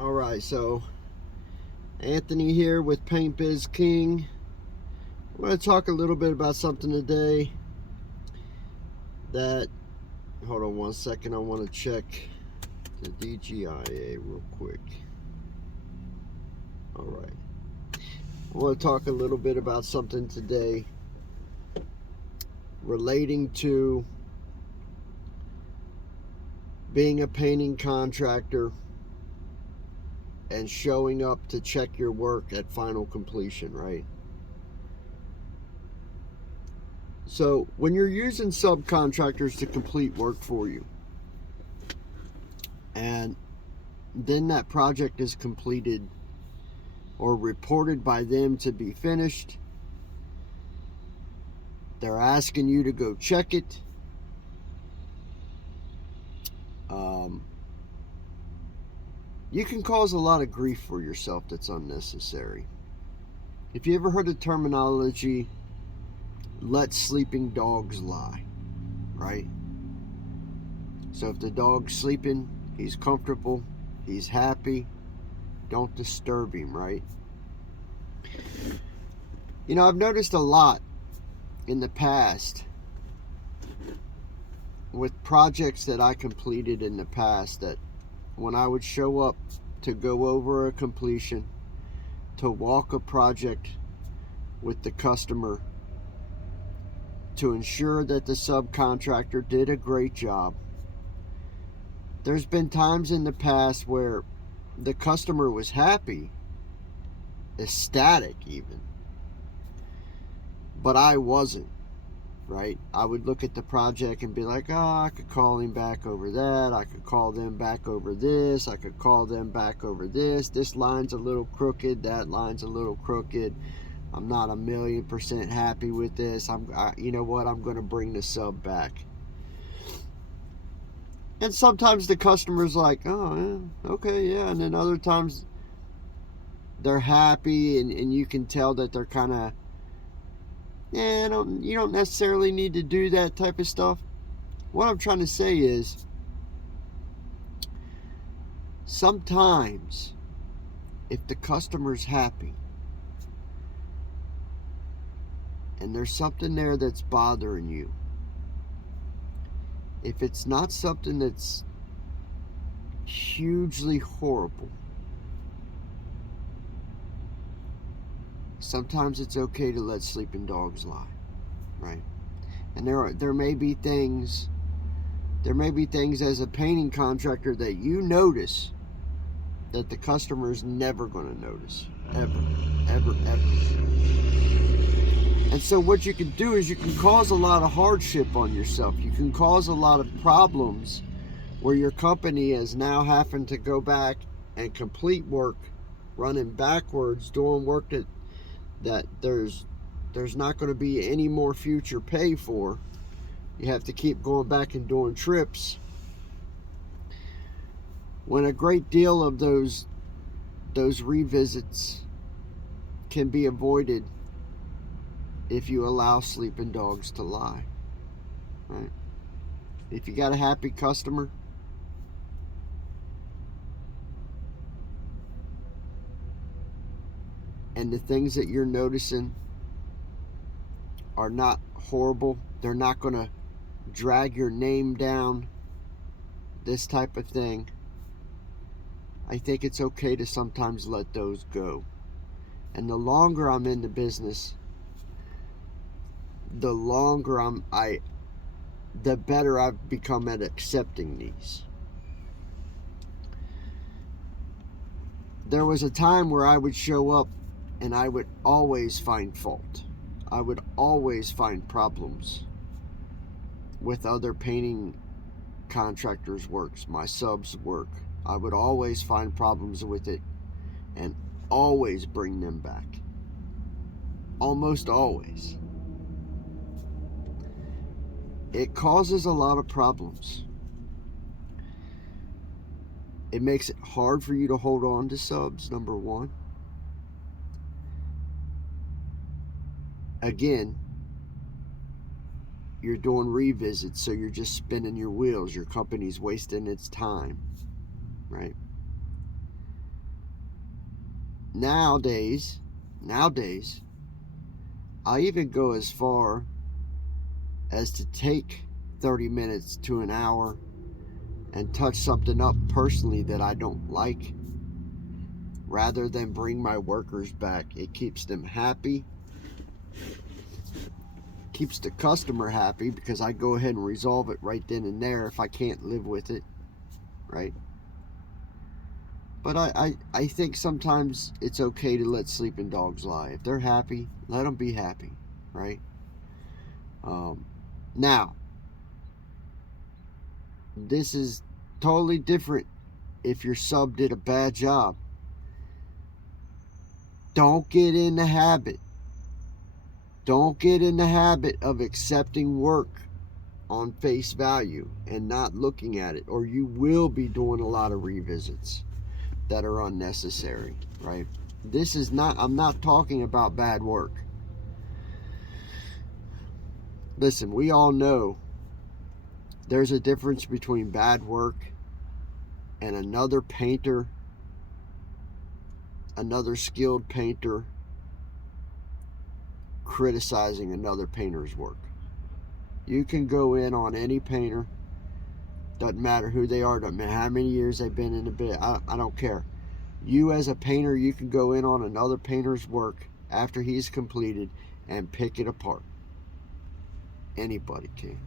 Alright, so Anthony here with Paint Biz King. I want to talk a little bit about something today that, hold on one second, I want to check the DGIA real quick. Alright, I want to talk a little bit about something today relating to being a painting contractor and showing up to check your work at final completion, right? So when you're using subcontractors to complete work for you, and then that project is completed or reported by them to be finished, they're asking you to go check it. You can cause a lot of grief for yourself that's unnecessary. If you ever heard the terminology, let sleeping dogs lie, right? So if the dog's sleeping, he's comfortable, he's happy, don't disturb him, right? You know, I've noticed a lot in the past with projects that I completed in the past that when I would show up to go over a completion, to walk a project with the customer, to ensure that the subcontractor did a great job, there's been times in the past where the customer was happy, ecstatic even, but I wasn't, right? I would look at the project and be like, oh, I could call him back over that, I could call them back over this, I could call them back over this line's a little crooked, that line's a little crooked, I'm not 1,000,000% happy with this, you know what, I'm going to bring the sub back. And sometimes the customer's like, oh, yeah, okay, yeah. And then other times they're happy, and you can tell that they're kind of, yeah, you don't necessarily need to do that type of stuff. What I'm trying to say is, sometimes if the customer's happy and there's something there that's bothering you, if it's not something that's hugely horrible, sometimes it's okay to let sleeping dogs lie, right? And there may be things as a painting contractor that you notice that the customer is never going to notice, ever. And so what you can do is you can cause a lot of hardship on yourself. You can cause a lot of problems where your company is now having to go back and complete work, running backwards, doing work that there's not going to be any more future pay for. You have to keep going back and doing trips, when a great deal of those revisits can be avoided if you allow sleeping dogs to lie, right? If you got a happy customer, and the things that you're noticing are not horrible, they're not going to drag your name down, this type of thing, I think it's okay to sometimes let those go. And the longer I'm in the business, the better I've become at accepting these. There was a time where I would show up and I would always find fault. I would always find problems with other painting contractors' works, my subs' work. I would always find problems with it and always bring them back. Almost always. It causes a lot of problems. It makes it hard for you to hold on to subs, number one. Again, you're doing revisits, so you're just spinning your wheels. Your company's wasting its time, right? Nowadays, I even go as far as to take 30 minutes to an hour and touch something up personally that I don't like, rather than bring my workers back. It keeps them happy, keeps the customer happy, because I go ahead and resolve it right then and there if I can't live with it, right? But I think sometimes it's okay to let sleeping dogs lie. If they're happy, let them be happy, right? Now, this is totally different if your sub did a bad job. Don't get in the habit. Don't get in the habit of accepting work on face value and not looking at it, or you will be doing a lot of revisits that are unnecessary, right? This is not, I'm not talking about bad work. Listen, we all know there's a difference between bad work and another painter, another skilled painter, criticizing another painter's work. You can go in on any painter, doesn't matter who they are, doesn't matter how many years they've been in the bit, I don't care. You as a painter, you can go in on another painter's work after he's completed and pick it apart. Anybody can.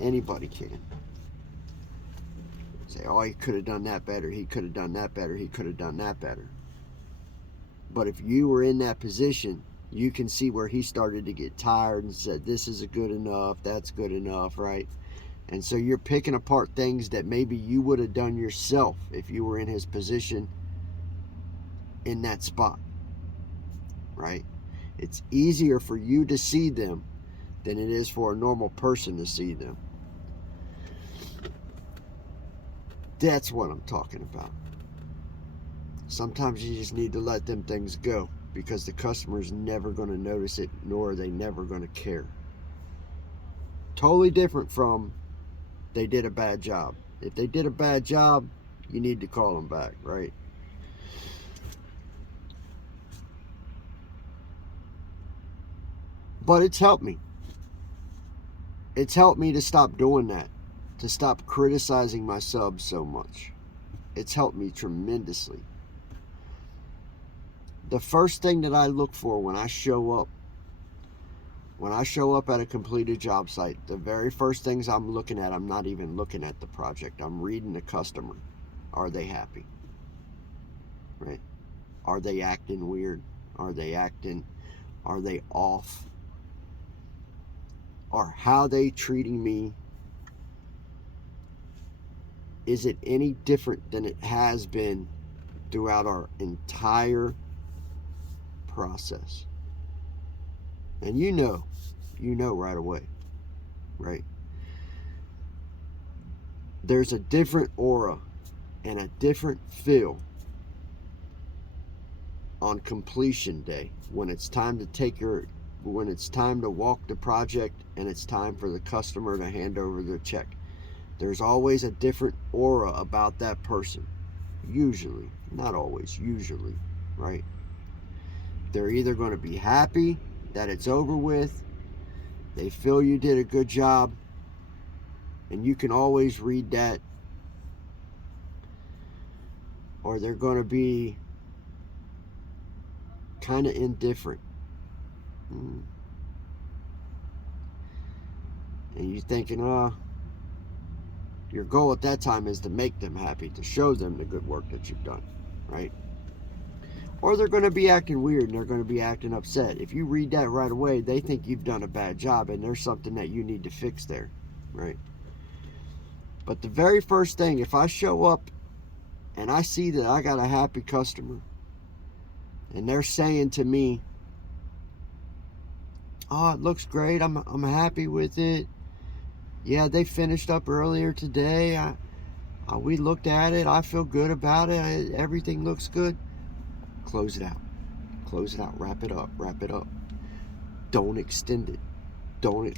Anybody can. Say, oh, he could have done that better, he could have done that better, he could have done that better. But if you were in that position, you can see where he started to get tired and said, this is good enough, that's good enough, right? And so you're picking apart things that maybe you would have done yourself if you were in his position in that spot, right? It's easier for you to see them than it is for a normal person to see them. That's what I'm talking about. Sometimes you just need to let them things go, because the customer's never going to notice it, nor are they never going to care. Totally different from they did a bad job. If they did a bad job, you need to call them back, right? But it's helped me. It's helped me to stop doing that, to stop criticizing my subs so much. It's helped me tremendously. The first thing that I look for when I show up at a completed job site, the very first things I'm looking at, I'm not even looking at the project. I'm reading the customer. Are they happy? Right? Are they acting weird? Are they off? Or how they treating me? Is it any different than it has been throughout our entire process? And you know right away, right? There's a different aura and a different feel on completion day when it's time to walk the project and it's time for the customer to hand over their check. There's always a different aura about that person. Usually, not always, usually, right? They're either going to be happy that it's over with, they feel you did a good job, and you can always read that, or they're going to be kind of indifferent. And you're thinking, your goal at that time is to make them happy, to show them the good work that you've done, right? Or they're going to be acting weird and they're going to be acting upset. If you read that right away, they think you've done a bad job and there's something that you need to fix there, right? But the very first thing, if I show up and I see that I got a happy customer and they're saying to me, oh, it looks great, I'm happy with it. Yeah, they finished up earlier today. We looked at it. I feel good about it. Everything looks good. Close it out. Close it out. Wrap it up. Wrap it up. Don't extend it. Don't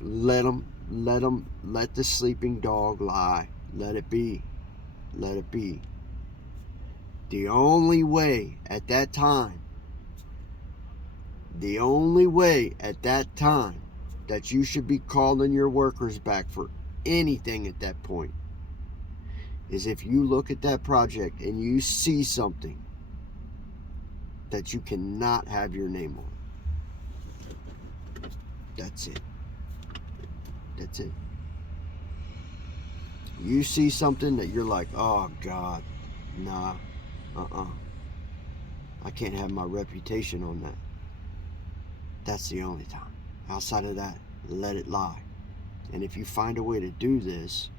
let the sleeping dog lie. Let it be. Let it be. The only way at that time that you should be calling your workers back for anything at that point is if you look at that project and you see something that you cannot have your name on. That's it. That's it. You see something that you're like, oh God, nah, I can't have my reputation on that. That's the only time. Outside of that, let it lie. And if you find a way to do this,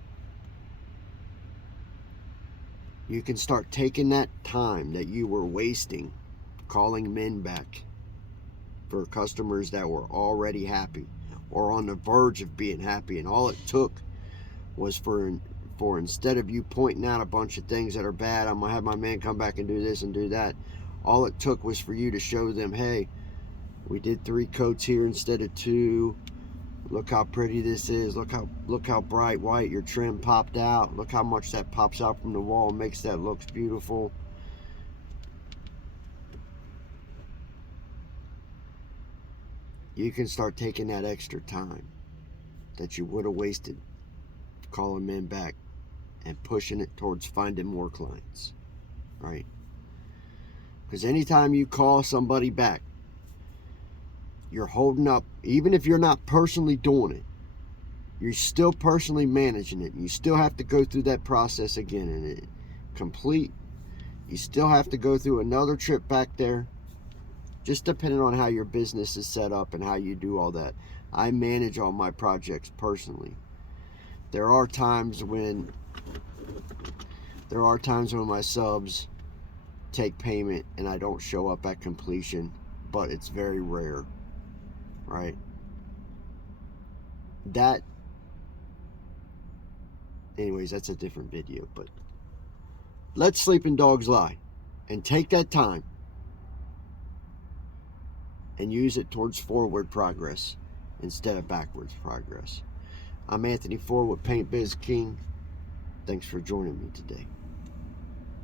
you can start taking that time that you were wasting calling men back for customers that were already happy or on the verge of being happy, and all it took was for instead of you pointing out a bunch of things that are bad, I'm gonna have my man come back and do this and do that, all it took was for you to show them, hey, we did 3 coats here instead of 2. Look how pretty this is. Look how bright white your trim popped out. Look how much that pops out from the wall and makes that look beautiful. You can start taking that extra time that you would have wasted calling men back and pushing it towards finding more clients, right? Because anytime you call somebody back, you're holding up, even if you're not personally doing it, you're still personally managing it. You still have to go through that process again, and it complete. You still have to go through another trip back there, just depending on how your business is set up and how you do all that. I manage all my projects personally. There are times when my subs take payment and I don't show up at completion, but it's very rare, right? Anyways, that's a different video, but let sleeping dogs lie and take that time and use it towards forward progress instead of backwards progress. I'm Anthony Ford with Paint Biz King. Thanks for joining me today.